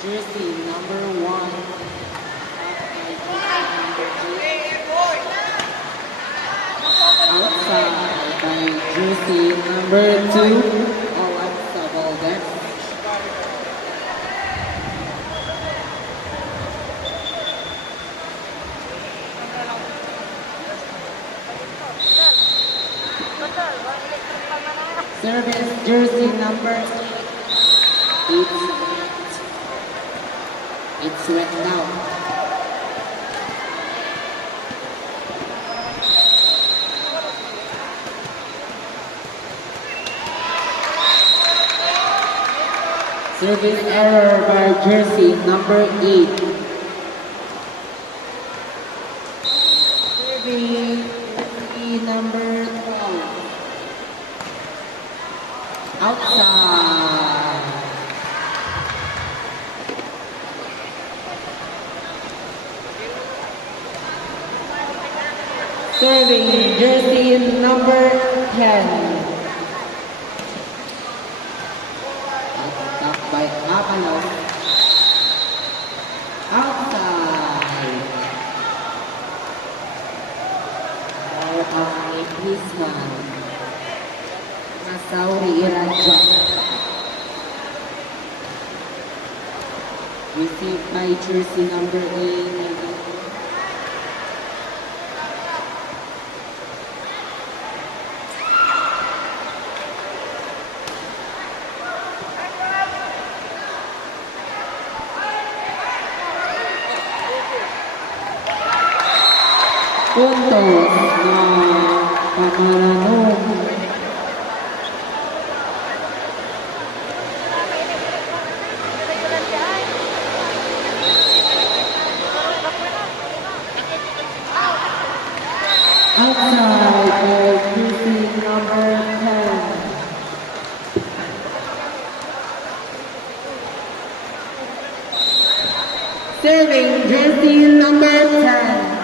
Jersey number 1. Outside by jersey number 2. Alexa Valdez. Service jersey number 8. It's wet now. Service error by jersey number 8. Service jersey number 12. Outside. Serving jersey number 10. Attacked by Avalos. Outside. Out of this one. Masauri Iraja. Received by jersey number 8. Puntos na Pamaranon. Outside by jersey number 10. Serving jersey number 10.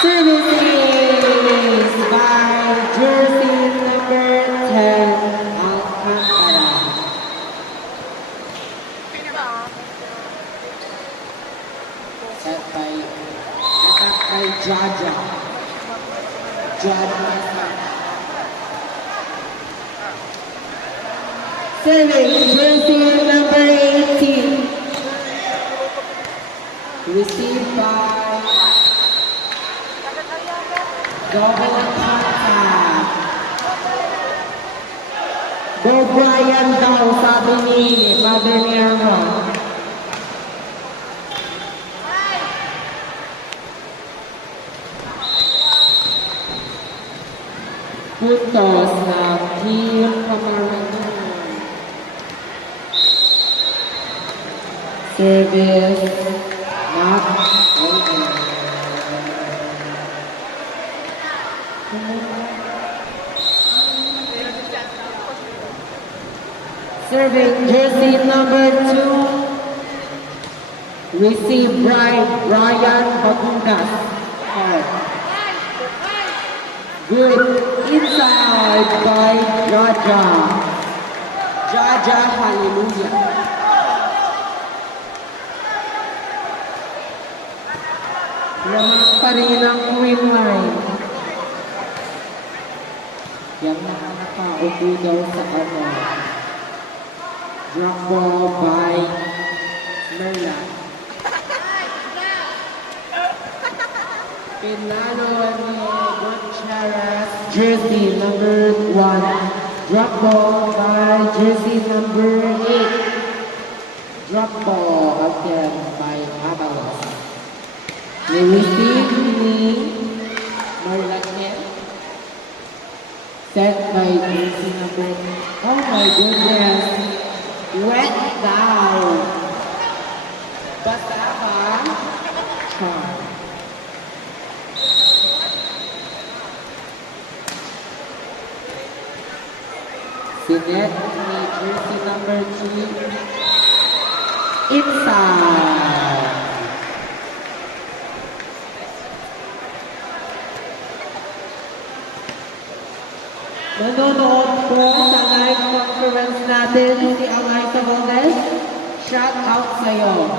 Services by jersey number 10, Alcantara. Set by, attack by Jaja. Serving jersey number 18. Received by double contact. Go Brian daw, sabi ni Puntos ng Team Camarines. Service not open. Serving jersey number 2. Receive Brian Bagundas. Good inside by Jaja. Jaja, hallelujah. Lamat pa rin ang win line. Yan na nakaupo daw sa ano. Drop ball by Merla. Pinalo ni Goncharas, jersey number 1. Drop ball by jersey number 8. Drop ball again by Avalos. They receive ni Marlaken. Set by jersey number. Oh my goodness. Wet down. Basta ba? Char. Sinet ni jersey number 3. Inside. Nanonood po sa live conference natin si Amaisa Valdez. Shout out sa'yo.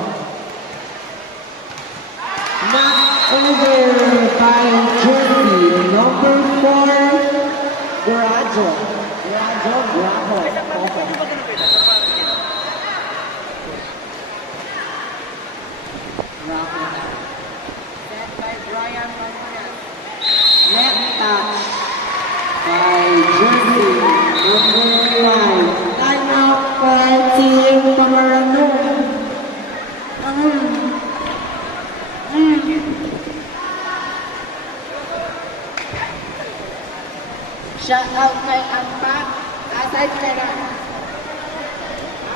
Knocked over by jersey number 4, Brajo. Bravo. Set by Brian Martinez. Left touch by jersey number 5. Time out by Team Camarines. Shout out kay Ampak. Aside ka na.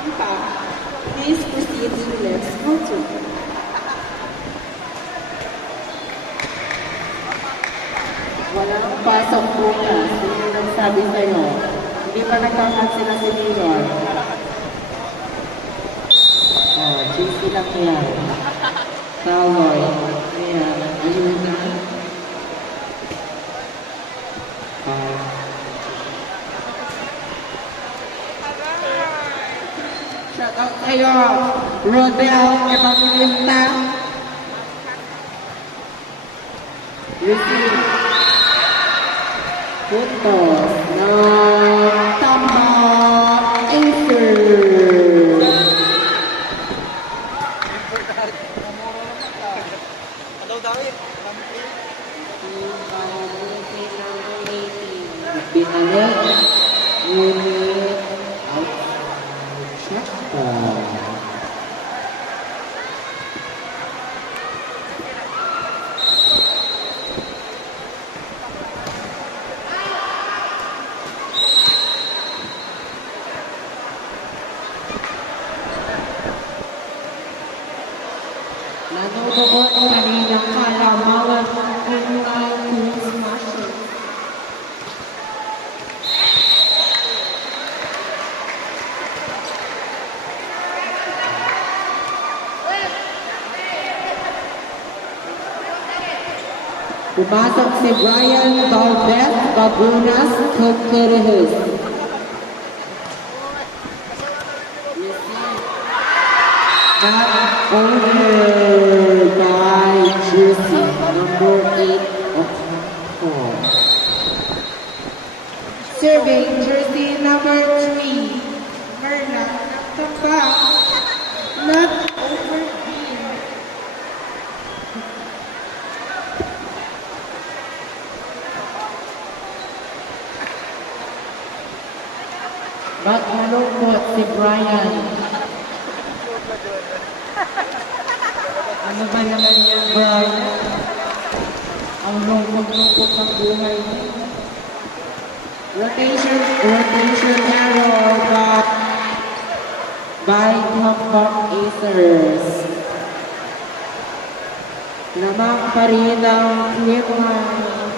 Ampak, please proceed to the next photo. Walang pasok bukas. Hindi nagsabi sa'yo. Hindi pa nagkakat sila si Mayor. Oh, cheesy lang yan. Tawag. Ayan. Ayun na. Shout out sa'yo, Rodel Evangelista. Receive puntos ng Tambak Acer. Binalik, ngunit outside check ball. Nanonood kaninang kalamawan ng kanyang Queen's Machine. Pumasok si Brian Valdez Babunas Coquerejos. Not over by jersey number 8 of 4. Serving jersey number 3. Merla Nakapa. Not over beam. Ba't malungkot si Brian? Ano ba naman yan, Brian? Ang lungkot-lungkot ng buhay niya. Rotation error by Hongkong Acers. Lamang pa rin ang clear line.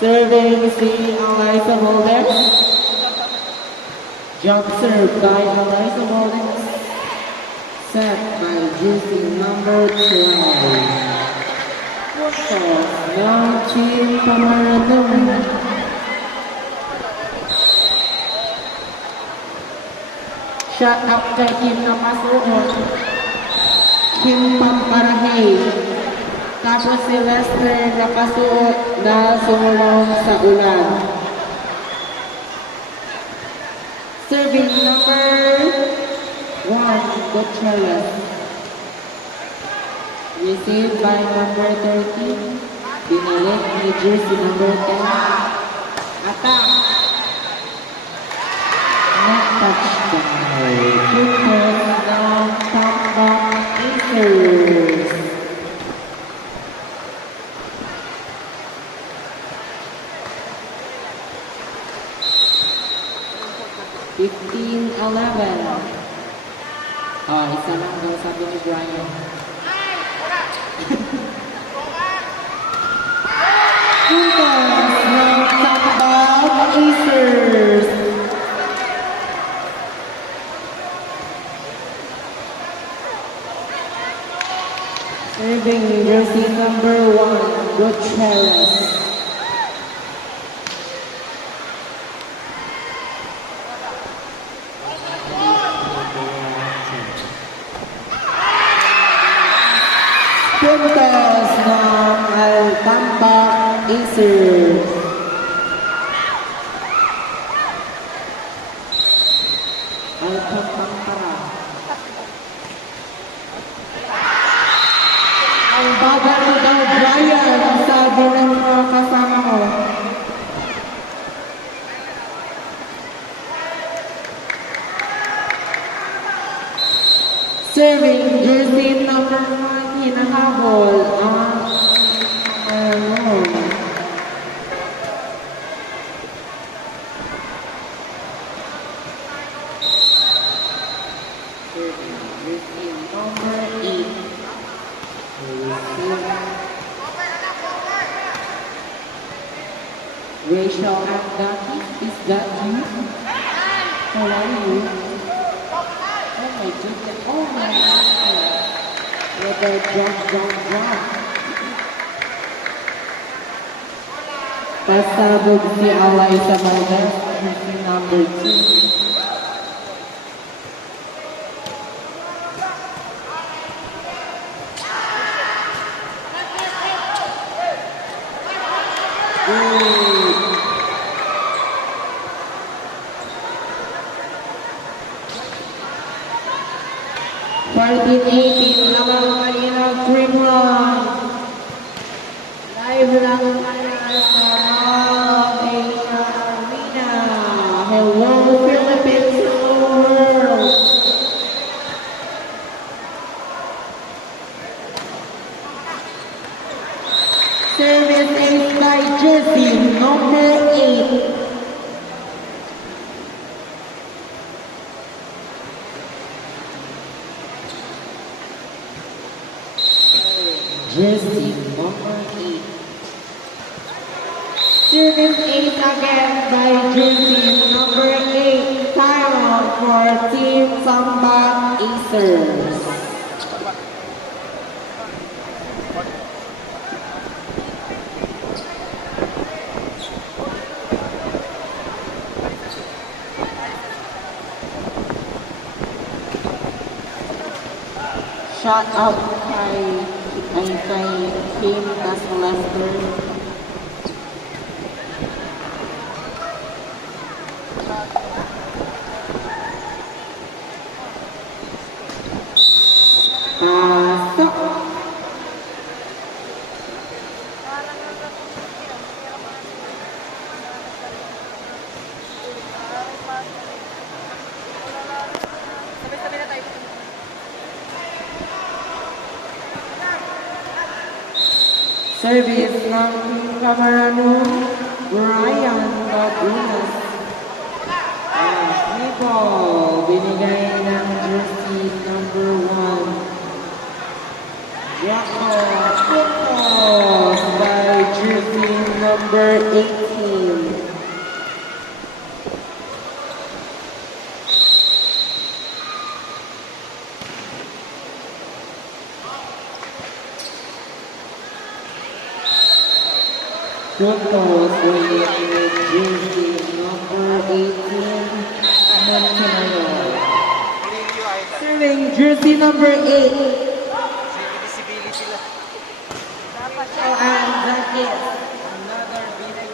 Serving si Eliza Moldes. Jump serve by Eliza Moldes. Set by jersey number 12. Ng Team Pamaranong. Shot up kay Kim na pasuot. Kim Pamparahay. Tapos si Lester na pasuot na sumulong sa ulan. Serving number 1, Gutierrez. Received by number 13. Binalik ni jersey number 10. Attack. Net touchdown. Keepers ng Tampa Acers. Isa lang daw sabi ni Brian. Puntos ng Tampa Acers. Serving jersey number 1, Gutierrez. Puntos ng Tampa Acers. Alcantara. Ang bagal mo daw, Brian, sabi ng mga kasama ko. Serving jersey number 1, hinahabol ang serving jersey number 8. Rachel Agdaki, is that you? How are you? Oh my goodness, oh my goodness. What a jump. Pasabog si Eliza Moldes, jersey number 2. Party 18 lamang kanina Green Run. Live lang kanina sa Asia Arena. Hello Philippines, hello world. Service is by jersey number 8. Jersey number 8. Service 8 again by jersey number 8. Tyron for Team Tampa Acers. Shot out kay Kim tas Lester. Pasok. Service ng Pamaranong. Ryan Lagunas. Free ball, binigay ng jersey number 1. Jaco Focus by jersey number 18. Focus with jersey number 18, Montenegro. Serving jersey number 8. And Zakis. Another Binic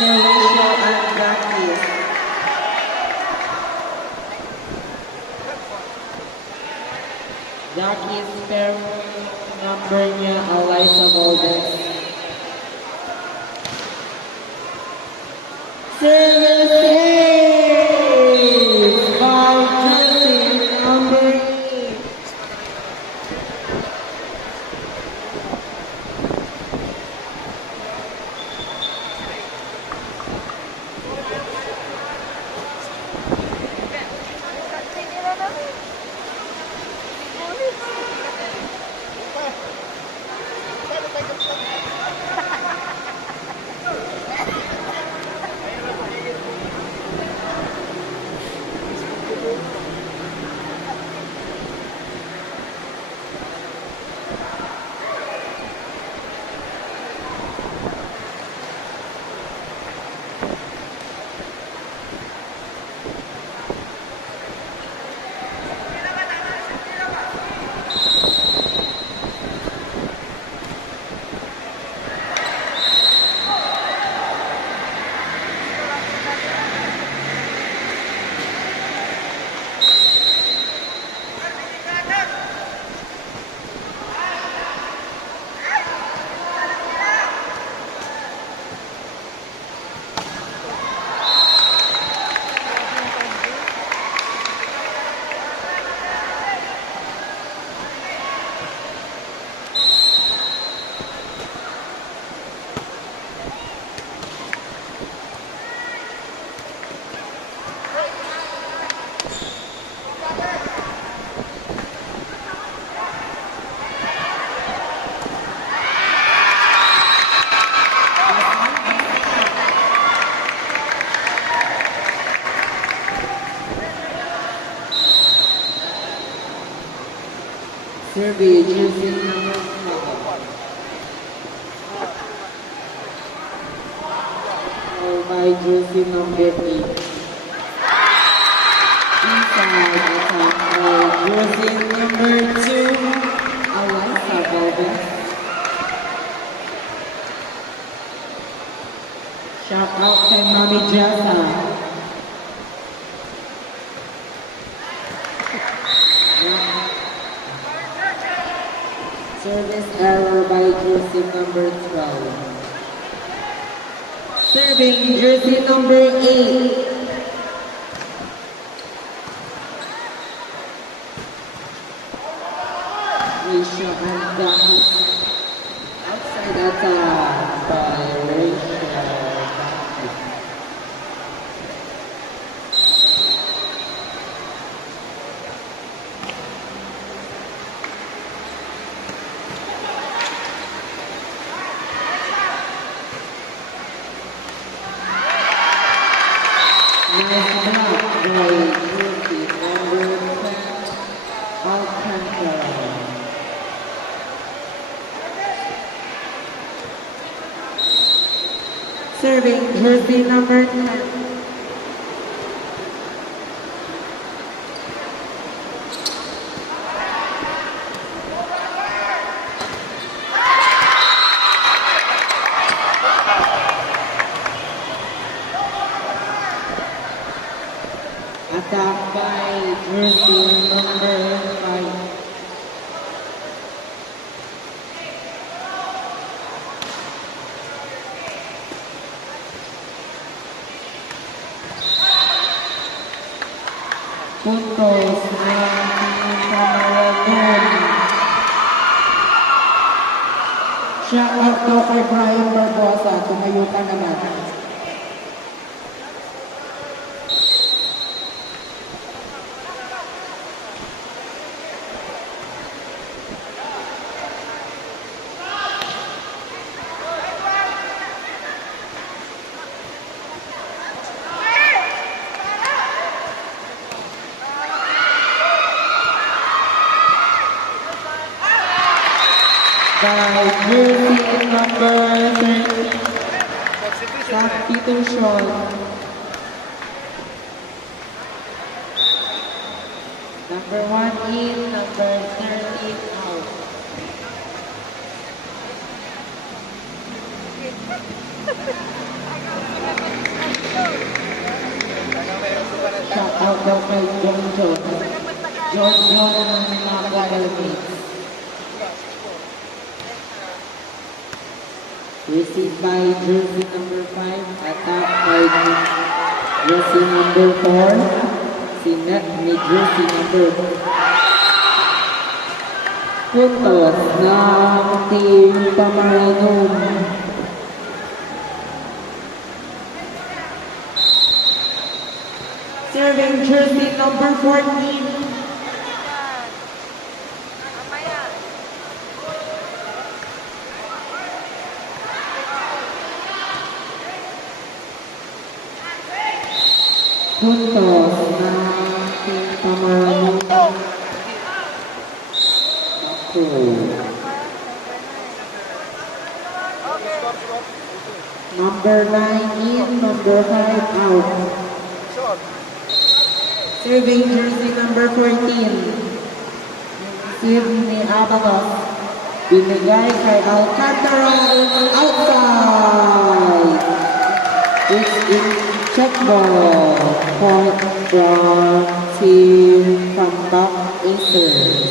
Mauricio and Zakis. Zakis pair number niya, Eliza Valdez. Services by jersey number 8. Survey jersey number 7. Or by jersey number 8. Inside attack by jersey number 2, Eliza Valdez. Shout out kay Mami Jessa. Service error by jersey number 12. Serving jersey number 8. Risha and Gahis. Outside attack by Risha Gahis. Nice block by jersey number 10, Alcantara. Serving jersey number 10. Attack by jersey number 5. Puntos ng Cameroon. Shout out daw kay Brian Barbosa. Tumayo ka naman. by jersey number 30, St. Peter Sean. Number 1 in, number 30 out. Shout out daw kay John John. John John ng mga Helmets. Received by jersey number 5, attack by jersey number 4. Sinet ni jersey number 4. Puntos ng Team Pamaranong. Serving jersey number 14. Puntos ng Team Pamaranong. Number 9 in, number 5 out. Serving jersey number 14. Receive ni Abalos. Binigay kay Alcantara outside. It's in check ball. Point from Team Tambak Acers.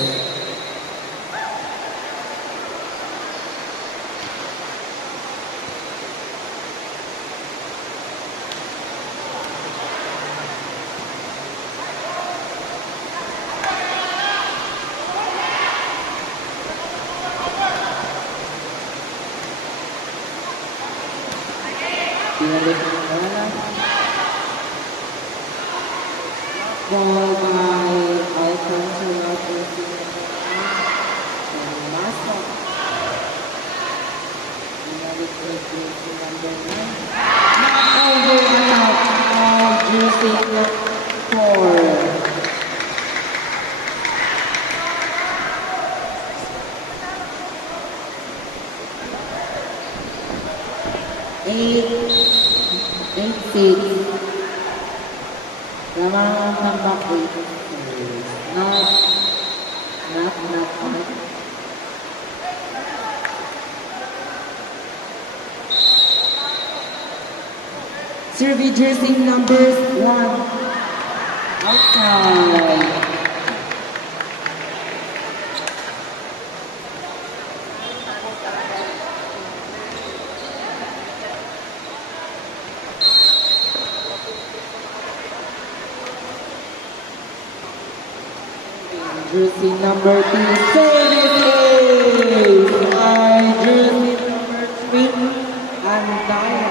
Binalik ng bola. Ball by Alcantara jersey and Mascot. Binalik ng jersey number 9. Over attack of jersey number 4. Eight, 6. Lamang Tambak Acers. Not. Serving jersey numbers 1. Outside. Jersey number 2, service by jersey number 3, Andaya.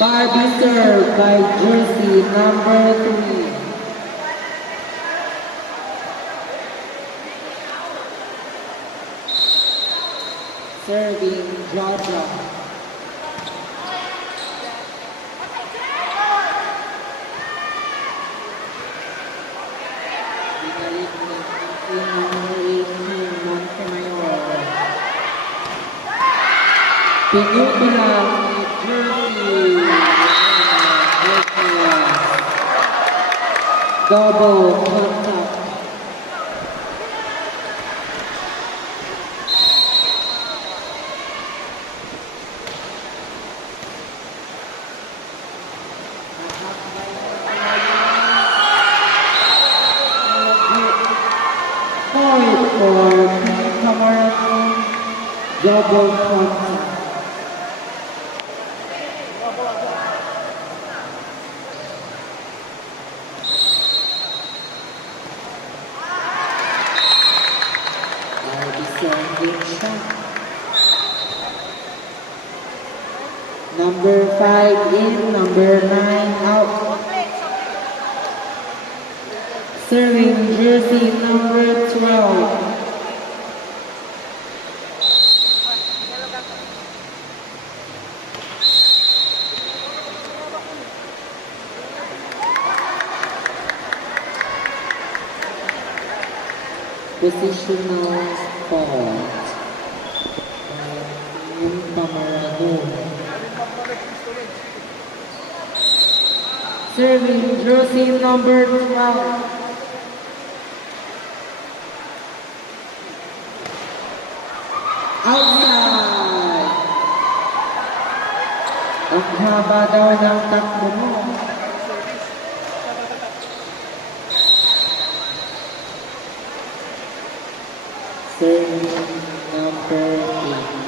Barbie served by jersey number 3. Serving Georgia. Pinutulang ni jersey. Double contact. Point for Pamaranong. Double contact. Number 5 in, number 9 out. Serving jersey number 12. positional fault. Team Camarado. Serving jersey number 12. Outside. Ang haba daw ng takbo mo. Serving number 8.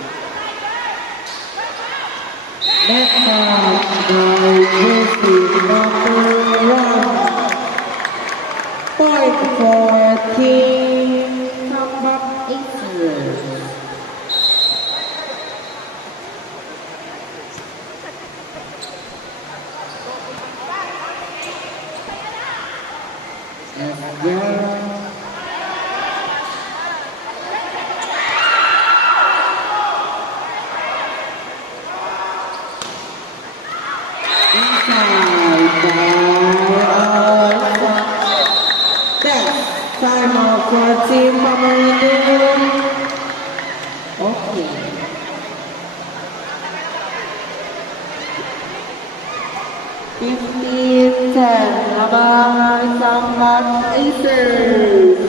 Net pass by jersey number 1. Point for Team Comeback Acers. Time out for Team Camarado. Okay. 15-10 laban Comeback Acers.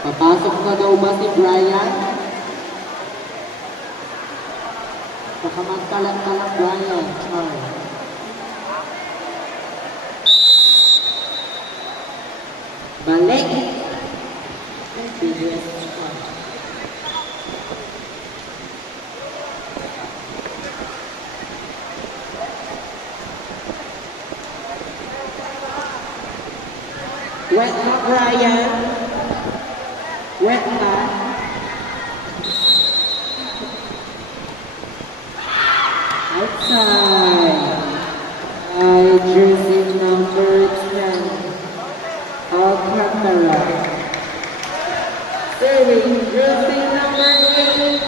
Papasok na daw ba si Brian? Baka magkalat-kalat Brian. Balik. Wet na Brian. Wet na. Outside. Jersey number 10. Alcantara. Serving jersey number 8.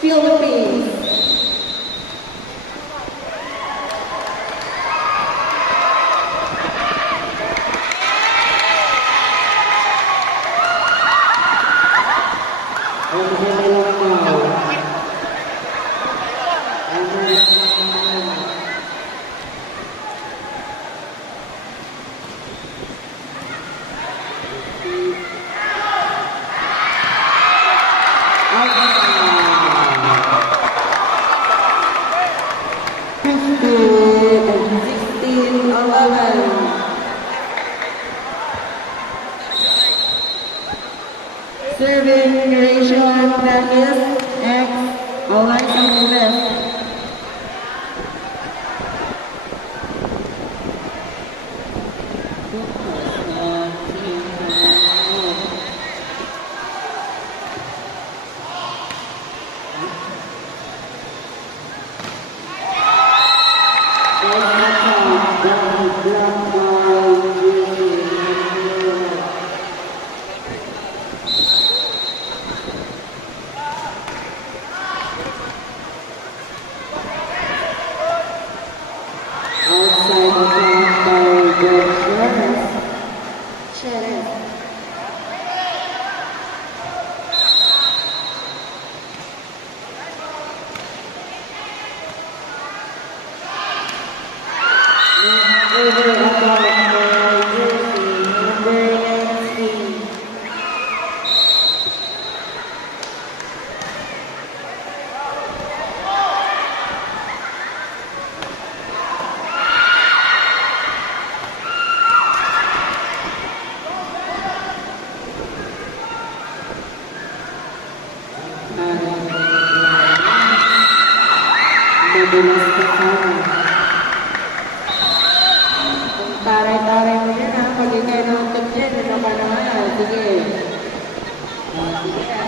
Philippines. Serving Rachel Dennis X Alexa Smith. Outside the ground by George Cherez. Over about jersey number 19. Madulas ka sana. Kung taray-taray mo yan ha, pag ikay nonton dyan, ano ka naman ha? Sige. Sige ha.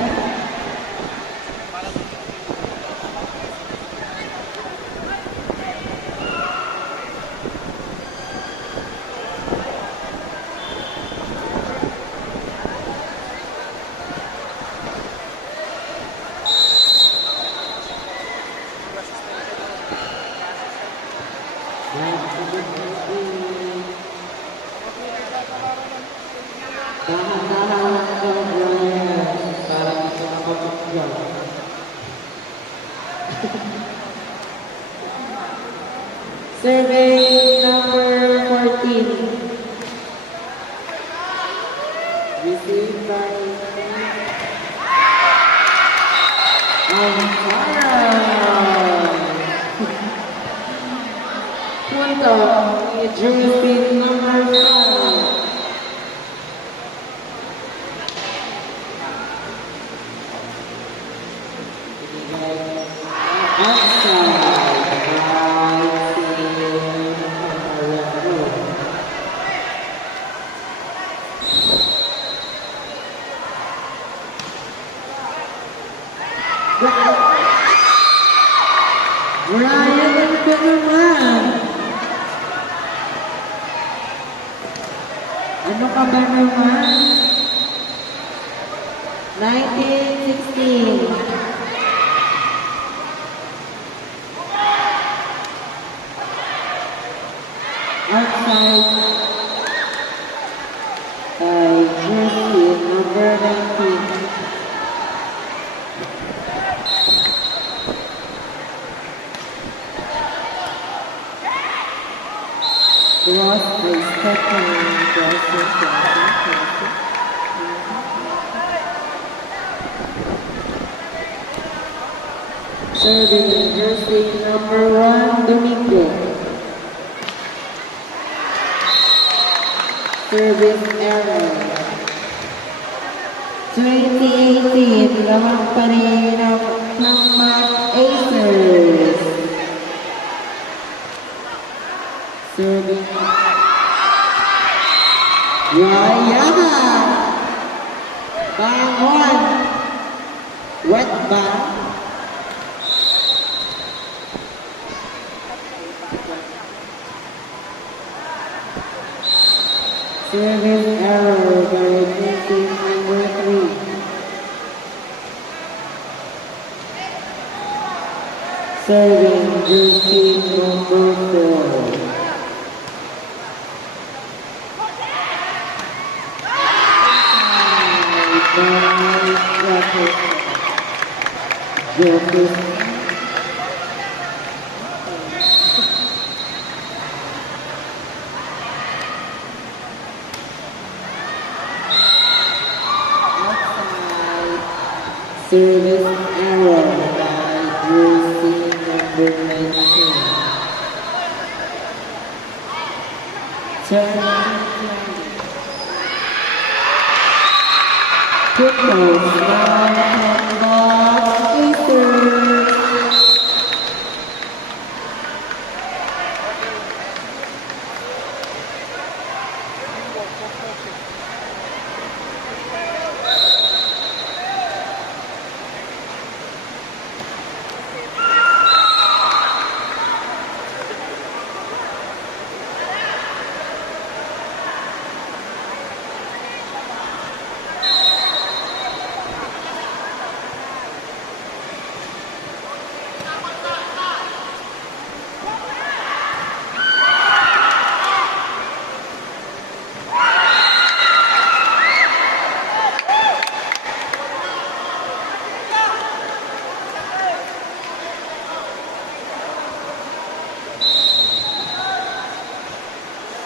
Survey number 14. Received by Alvaro. Punto, jersey number 5. Ryan Benjamin. Ano ka ba naman? 1916. Outside by jersey number 19. Cross by Stephen Johnson. Serving jersey number 1, Domingo. Serving error. 2018, lamang pa rin ng Pangmat Acers. Serving Rayana. Bangon. Wet ba? Serving error by jersey number 3. Serving jersey number 4. Joker. Service error by jersey number 19. Football from Acers.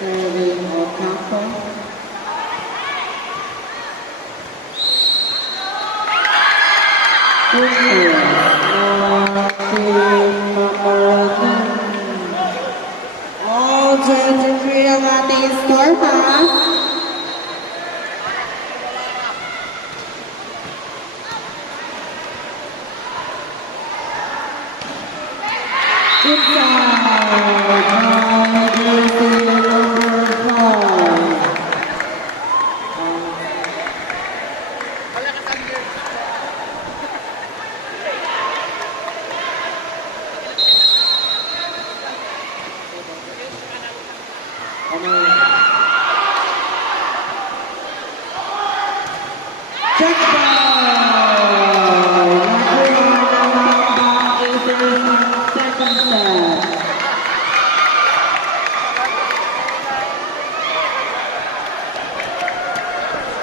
Serving Ocampo. Oh, 23 ang ating score pa.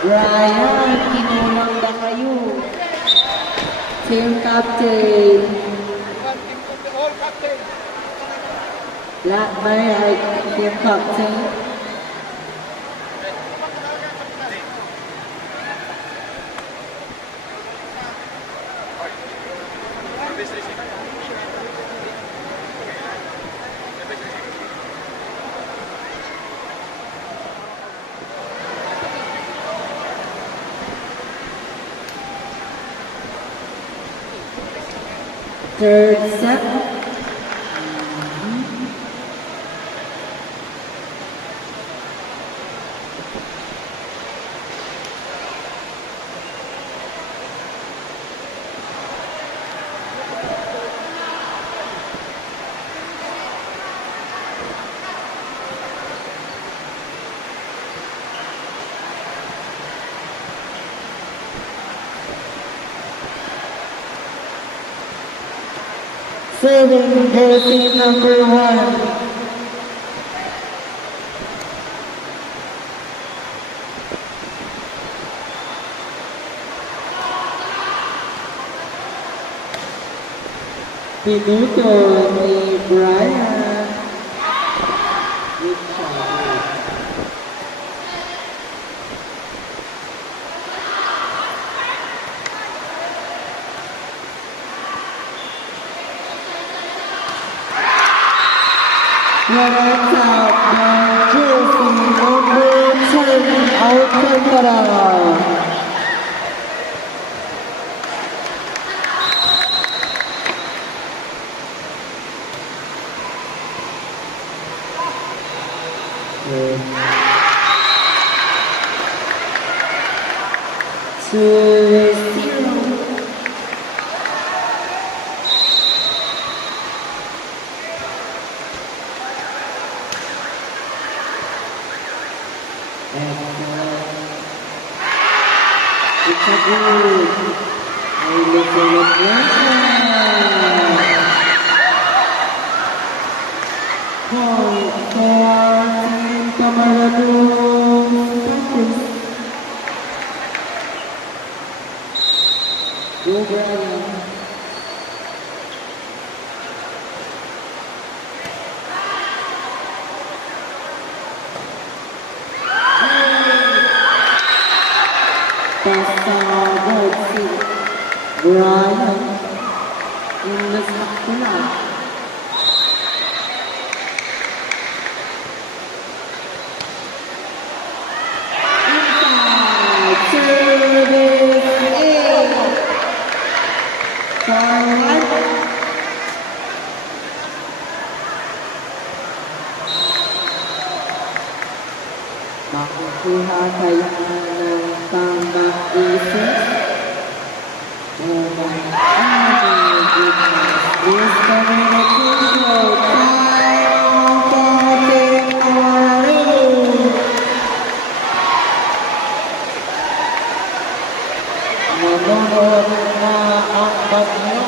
Ryan, kinulang na kayo. Team captain. Black Bay ai tiêm cận chứ. Third set. Serving jersey number 1. Minuto ni Brian. Runner out jersey number 10 Alcantara. Brian in the final. Inside service makukuha kayo ng tambang isip. Oh my goodness. This communication time getting away. Nanonood na ang bagyo.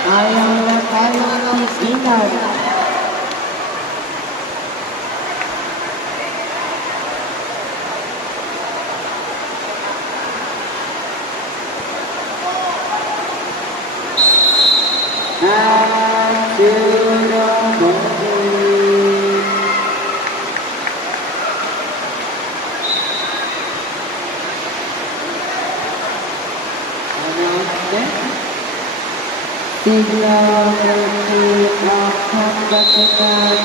Ayaw na tayong tigilan. Bigla akan berkenan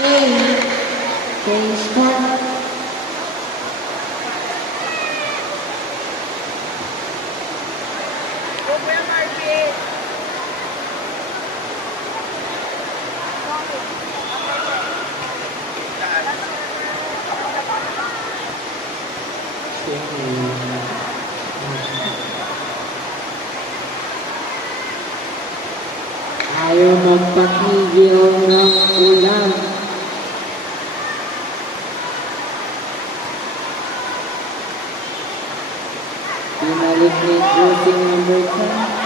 Kay Scott. Ayaw magpakigil ng ulan. Pinalik ni jersey number 10.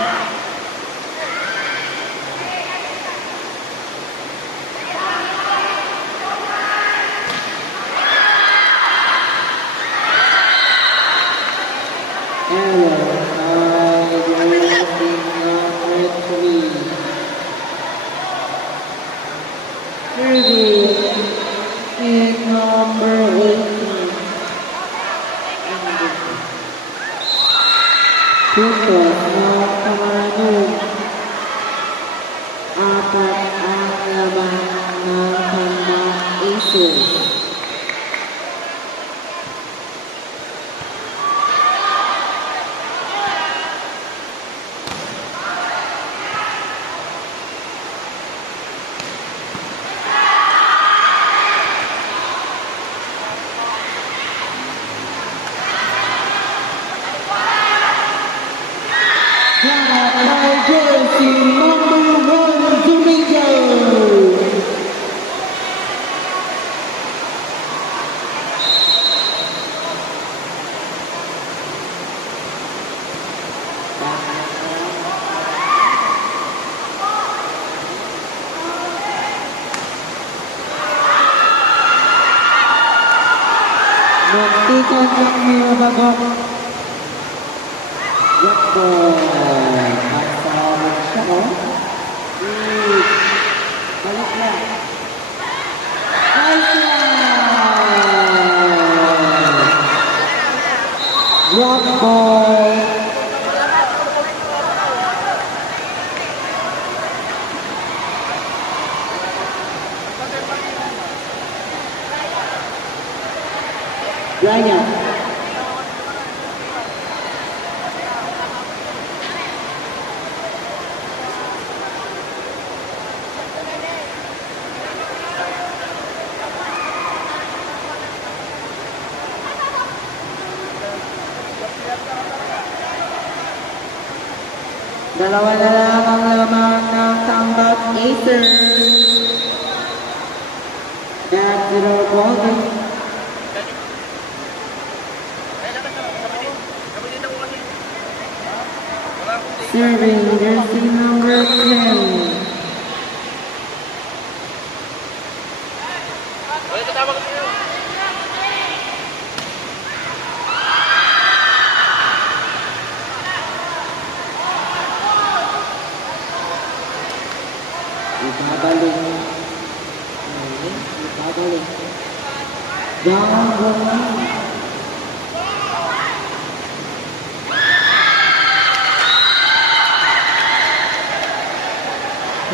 Puntos ng Kamanung. Apat ang laban ng Tambak Aces. Jersey number 1, Domingo. Nantikan ng mga bagot. Yakbo. Balik na. Drop ball. Brian. Dalawa na lang ang laman ng Tambak Aces. Back to the ball. Serving jersey number 10. Ibabalik. Ibabalik. Down the line.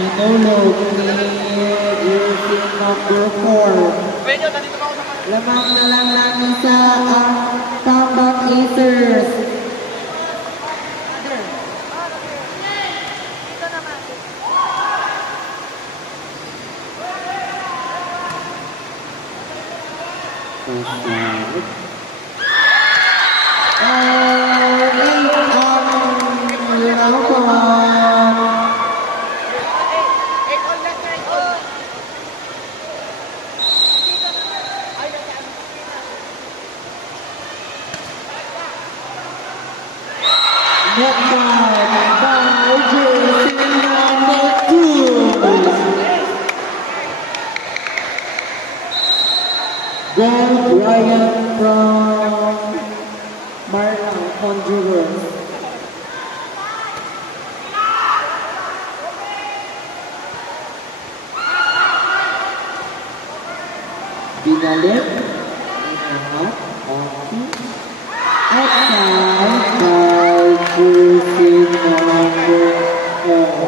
Hinulog ni jersey number 4. Lamang na lang ng isa ang Tambak Aces. Brian from Marlon, Honduras. Binalik, inangat, okay. Outside by jersey number 4.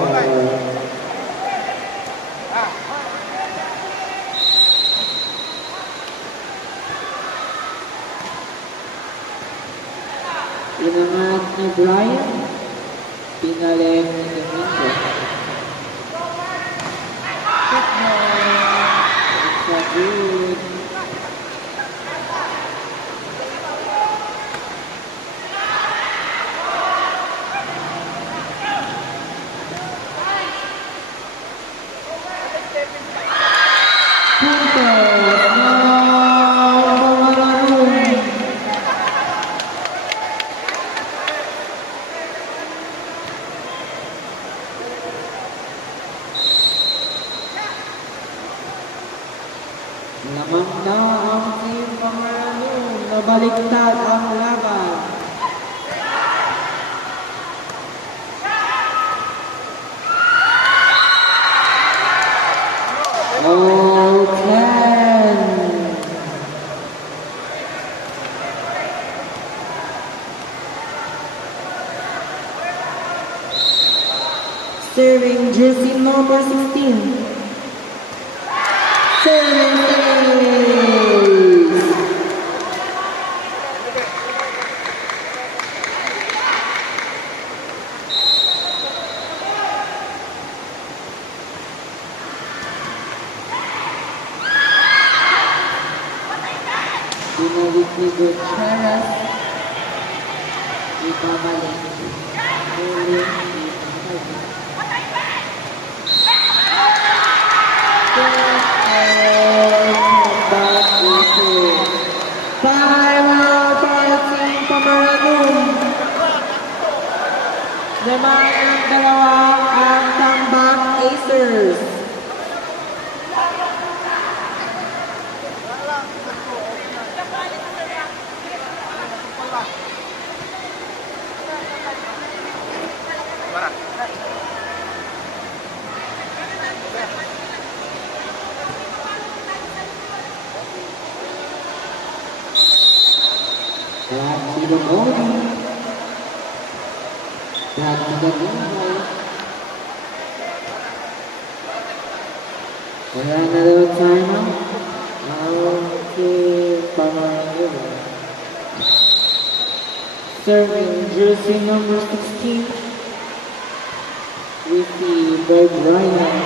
Inangat ni Brian. Pinalik ni Domingo. It's a good. Lamang na ang team Pamaranong. Nabaliktad ang laban. All 10. Serving jersey number 16. Serving stays. Binalik ni Gutierrez. Ibabalik. Ulit. Naman ang dalawa ang comeback acers. Lucky the morning. Lucky the moonlight. Wala na daw timeout. Okay, Pamaranong. Serving jersey number 16 with the Bob Ryan.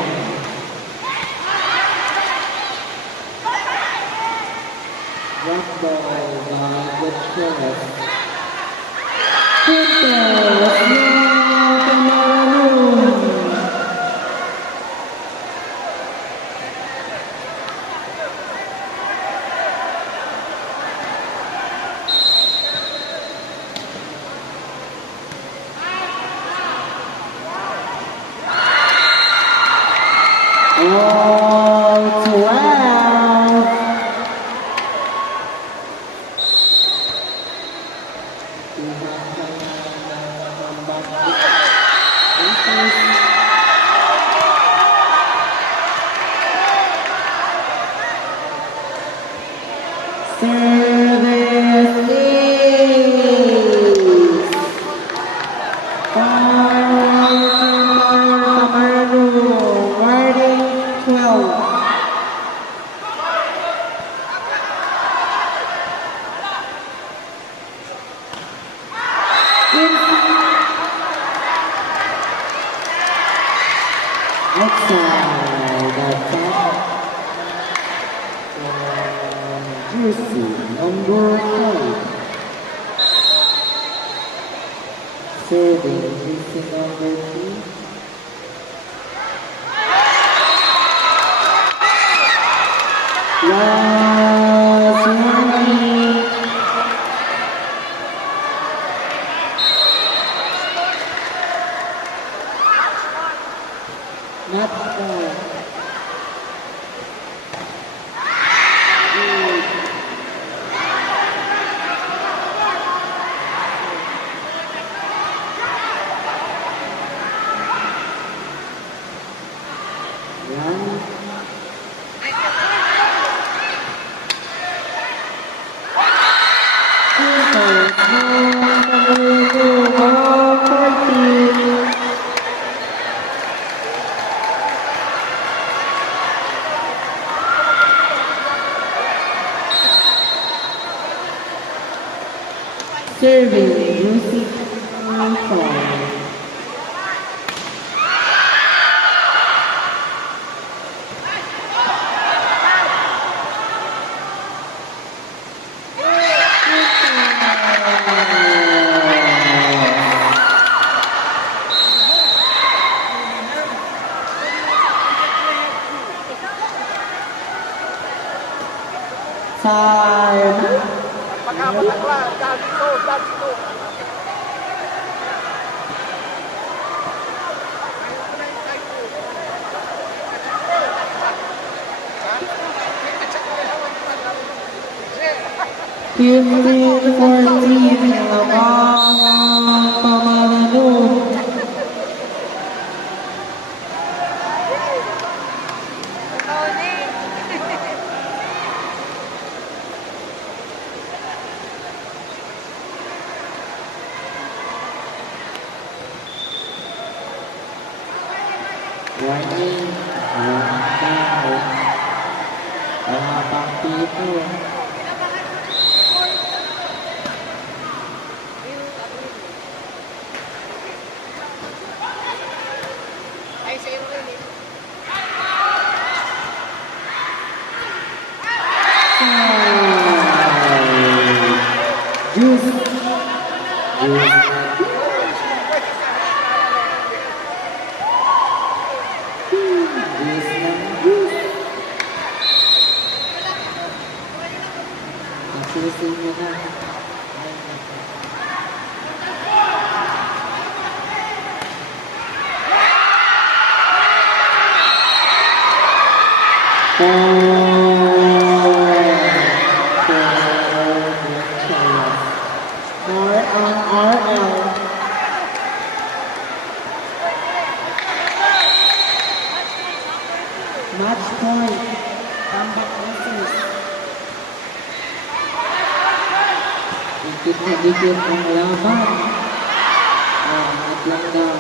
Drop ball by Gutierrez. Puntos ng Pamaranong. All 12. Service is Pamaranong, wording 12. Outside the top. Jersey number 5. Serving jersey number 3. Last warning. Not bad. Yan. Serving, Lucy Alford. Time. Fifteen, 14, Labangan Pamalanun. Warning, wala pang pito. Ay, sa iyo rin eh. Juice. Juice nyo na. RL. Match point. Comeback misses. Dikit na dikit ang laban. At lang daw.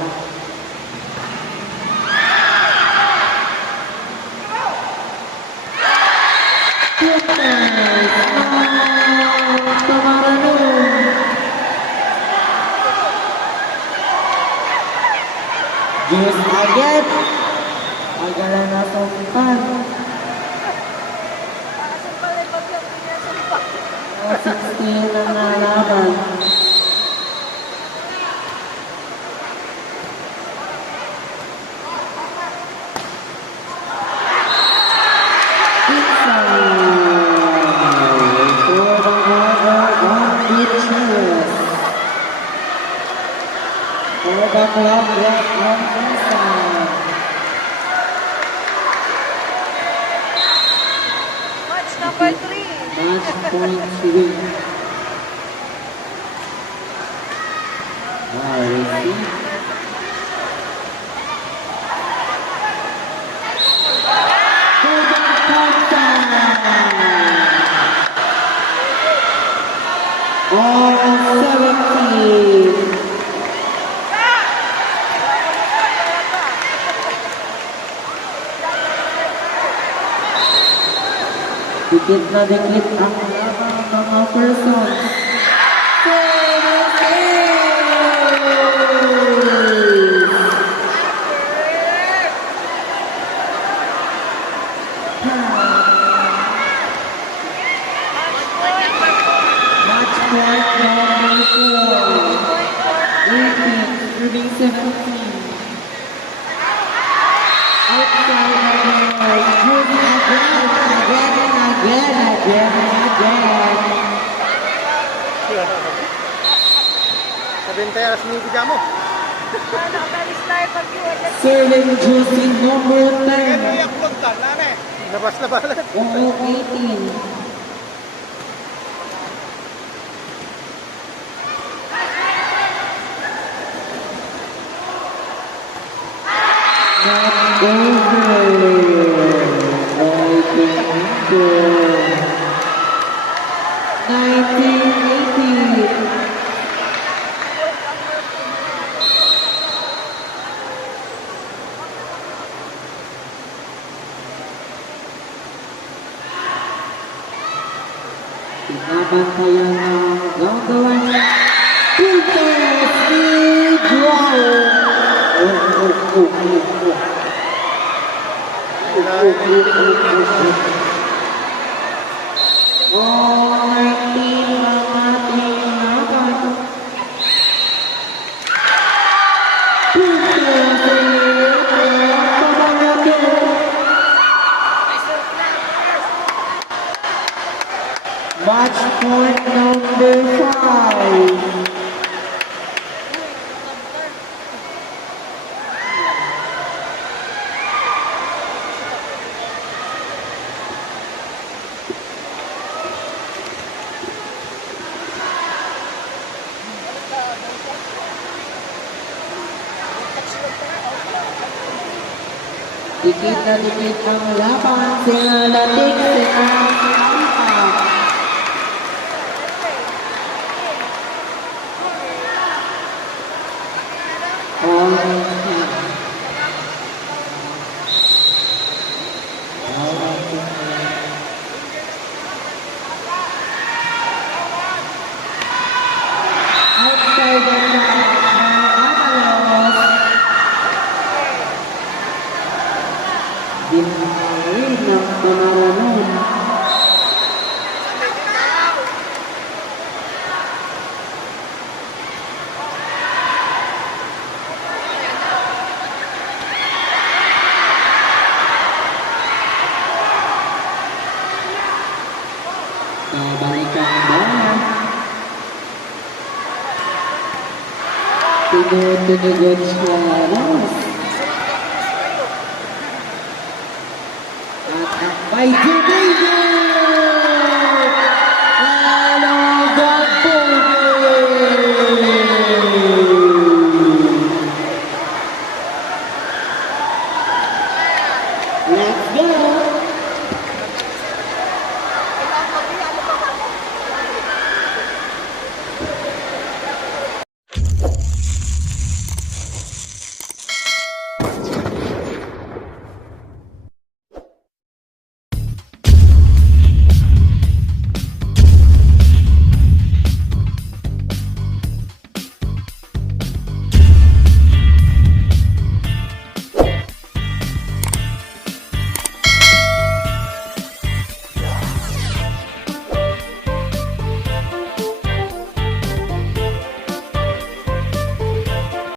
Juice agad. Agad na sumpan. Nakasumpal na pag yung pinasumpak. 16 na nalaban. Match number 3. Match point win. Receive. All 17. Dikit na dikit ang laban ng mga persons. Match point number 4. 18, serving 17. Outside of the shooting again. Sabihin tayo, sumigid mo. Nakagalis na yung pag-iwan. Serving juicy number 10. I-upload ka, nane. Labas na balat. Oo, 18. Not over. Binabantayan ng gagawin Puntos ni Joao. Team ang ating laban. Puntos ni Pamanado. Match point number 5. Dikit na dikit ang laban, sila latik, sila sinampa. Outside the Dinahin ng pamaranon. Babalik ang bola. Tunog-tunog Suarez. By Jubilio!